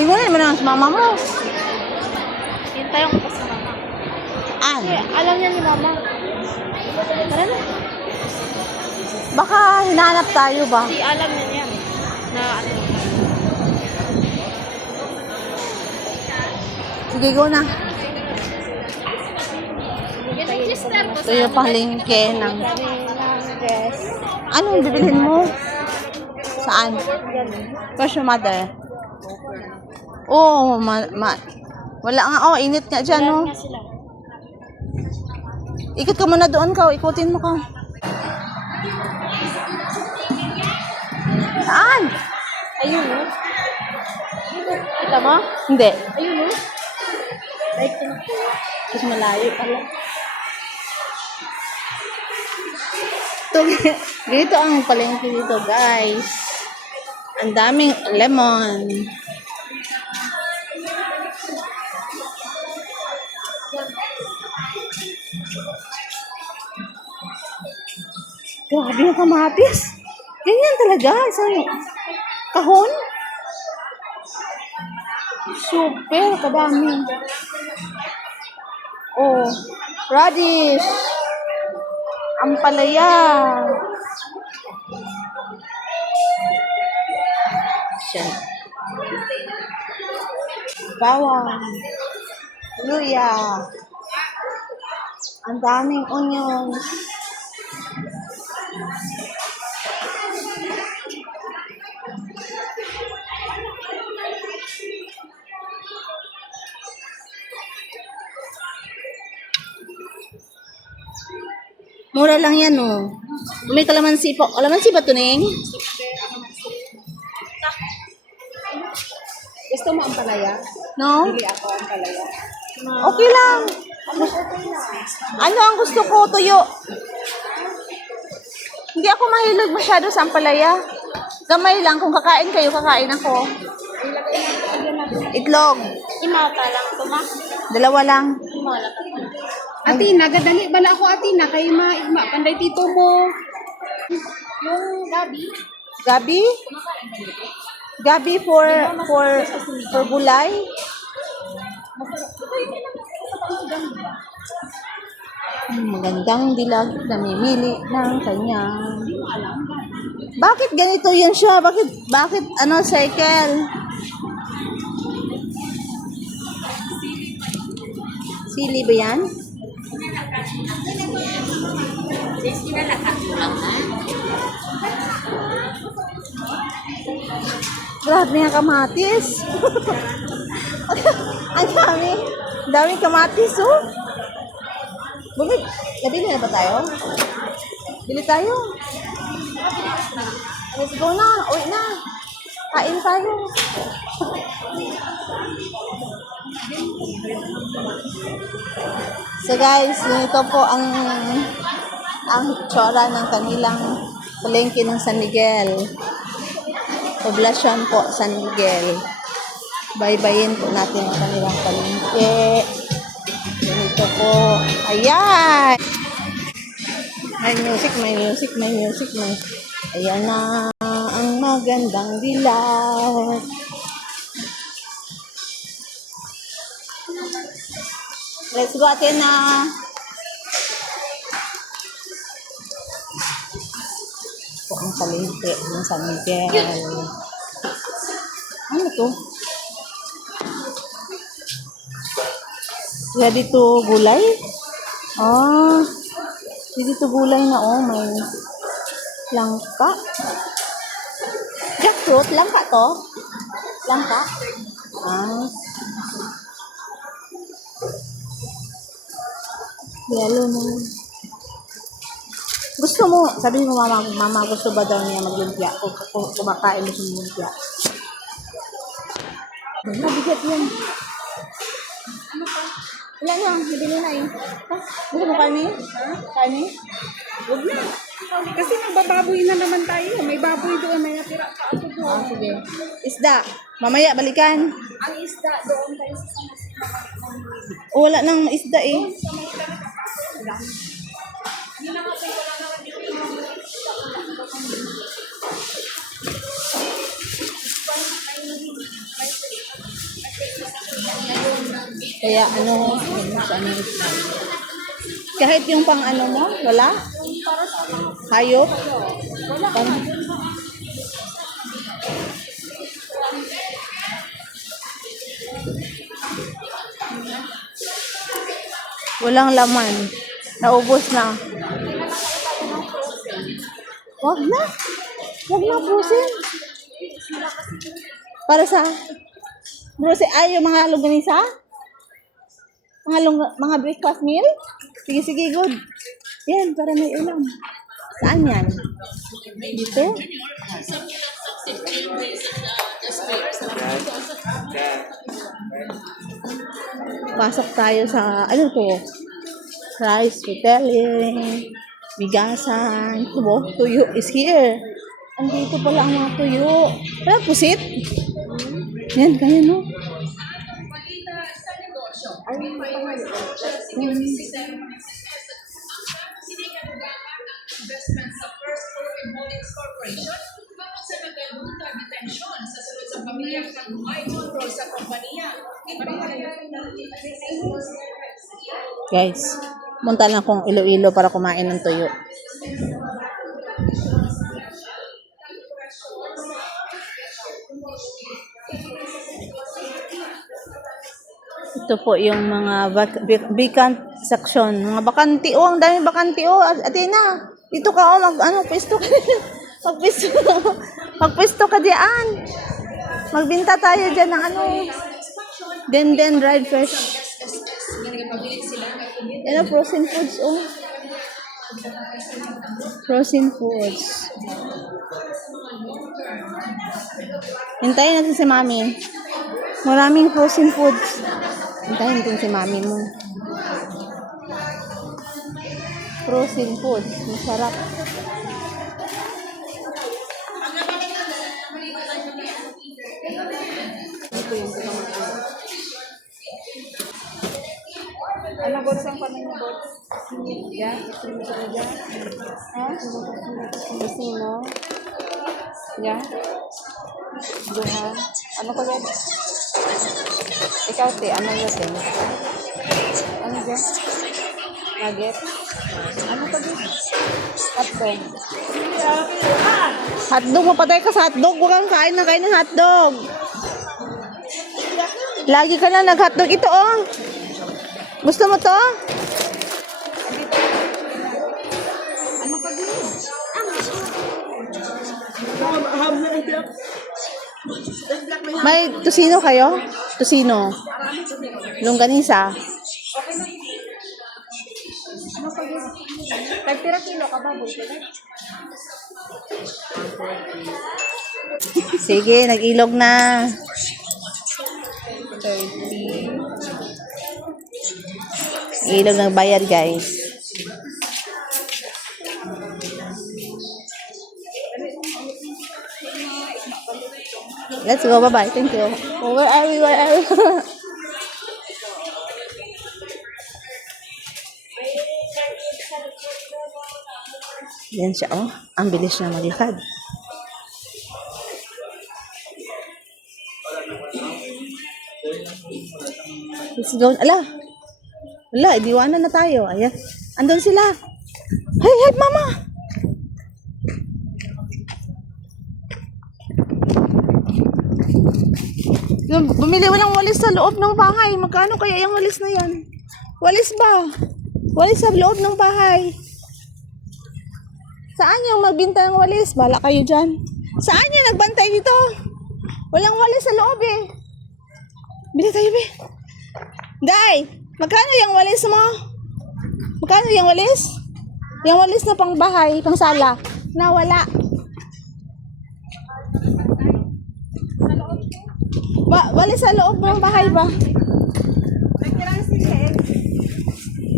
Lingunin mo na sa mama mo. Hintayin ko pa sa mama. An? Kasi alam niya ni mama. Tara na. Baka hinahanap tayo ba? Kasi alam niya yan. Na ano. Sige, go na. Ito yung palengke ng... Dress. Anong bibilhin mo? Saan? Where's your mother? Oh, wala nga. Oh, init nga dyan, no? Nga sila. Ikot ka muna doon ka. Ikutin mo ka. Saan? Ayun, no? Kita mo? Hindi. Ayun, no? Like, kasi malayo pala. Ito, dito ang palengke dito, guys. Ang daming lemon. Grabe yung kamatis. Ganyan talaga. Isang kahon. Super kadami. Oh, radish. Ampalaya. Siya. Bawang. Luya. Ang daming onions. Mura lang yan, oh. May kalamansi po. Kalamansi ba ito, Ning? Gusto mo ang palaya? No? Bili ako ang palaya. Okay lang. Ano ang gusto ko? Tuyo. Hindi ako mahilig masyado sa ampalaya. Gamay lang. Kung kakain kayo, kakain ako. Itlog. Imata lang ito, ma. Dalawa lang. Atina, gadali bala ako Atina kay panday tito mo. Yung gabi. Gabi? Gabi for gulay? Magandang dilag na mimili ng kanyang. Bakit ganito yun siya? Bakit ano, cycle? Sili ba yan? Grabe nga kamatis. Ang dami. Ang daming kamatis, oh. Nabili na ba tayo? Bili tayo. Let's go na. Uwi na. Kain tayo. So guys, ito po ang tsura ng kanilang palengke ng San Miguel. Poblasyon po, San Miguel. Baybayin po natin ang kanilang palengke. Ganito po. Ayan! May music. Ayan na ang magandang dilag. Let's go, Athena. Po ang palengke ng San Miguel. Ano to? Ready to gulay? Ah, ready to gulay na, oh. May langka. Jackfruit, langka to? Langka? Ah. Yellow na. Gusto mo, sabi mo mama gusto ba daw niya maglumpia? Kung kumakain mo sa lumpia. Mabigat yan. Wala na, nabili na eh. Gusto mo kami? Kami? Huwag na. Kasi magbababoy na naman tayo. May baboy doon, may natira pa ako doon. Ah, sige. Isda. Mamaya, balikan. Ang isda doon tayo sa Oh, wala nang isda eh. Kaya ano, sa ano isda. Kahit yung pang ano mo, wala? Hayop? Parang, walang laman. Naubos na. Wag na. Wag na, busin. Para sa... Bruce, ay, yung mga longganisa? Mga breakfast meal? Sige, sige, good. Yan, para may ulam. Saan yan? Dito? Pasok tayo sa, ano to? Rice, hoteling, bigasan. Ito mo, tuyo is here. Andito pala ang mga tuyo. Wala, pusit. Yan, kaya no? Investment sa First Philippine Holdings Corporation bangod sa nagkaluta detention sa sulod sa pamilya ng high control sa kompanya. Guys, munta lang akong Iloilo para kumain ng tuyo. Ito po yung mga vacant section. Mga bakanti. Oh, ang dami bakanti. Oh, Athena. Dito ka, oh, pwesto ka. Magpwesto ka diyan. Magbinta tayo dyan ng ano. Den dried fish. Yan, frozen foods, oh. Frozen foods. Hintayin natin si Mami. Maraming frozen foods. Hintayin natin si Mami mo. Frozen foods. Masarap. Ito yung pinamakain. Ano bots ang paano yung bots? Yeah? Ha? Casino? Yeah? Duha? Ano ka yan? Ikaw, te, ano yun, te? Ano dyan? Nugget? Ano ka dyan? Hotdog? Hotdog, mapatay ka sa hotdog. Huwag kang kain ng hotdog. Lagi ka lang nag-hotdog. Ito, oh. Gusto mo to? Ano ka dyan? May tusino kayo? Tusino. Longganisa. Ano ka dyan? Tagtira kilo ka ba? Sige, nag-ilog na. 30. Ilog ng bayad, guys. Let's go. Bye-bye. Thank you. Oh, where are we? Where are we? Yan siya, oh. Ang bilis niya maglakad. Let's go. Ala. Wala, idiwanan na tayo. Ayan. Andun sila. Hey, help, mama! Bumili walang walis sa loob ng bahay. Magkano kaya yung walis na yan? Walis ba? Walis sa loob ng bahay. Saan yung magbinta ng walis? Bala kayo dyan. Saan yung nagbantay dito? Walang walis sa loob eh. Bili tayo, be. Day, magkano yung walis mo? Magkano yung walis? Yung walis na pang bahay, pang sala. Nawala. Walis sa loob ng bahay ba? Nagtirang silig.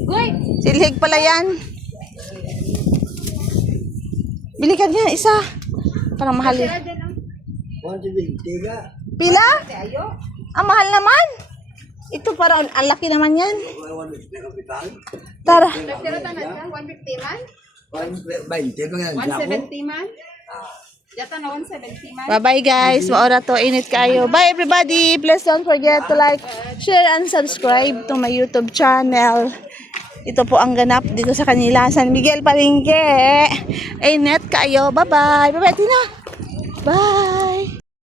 Goy! Silhig pala yan. Bili ka niya, isa. Parang mahal eh. Pila? Ayo. Ang mahal naman. Ito parang ang laki naman yan. Tara. Nagtira tanan ka? 150 man? 120 pa nga. 170 man? Yata na 170 man. Bye-bye guys. Maora to. Init kayo. Bye everybody. Please don't forget to like, share, and subscribe to my YouTube channel. Ito po ang ganap dito sa kanila. San Miguel Palengke. Init kayo. Bye-bye. Bye-bye Tina. Bye.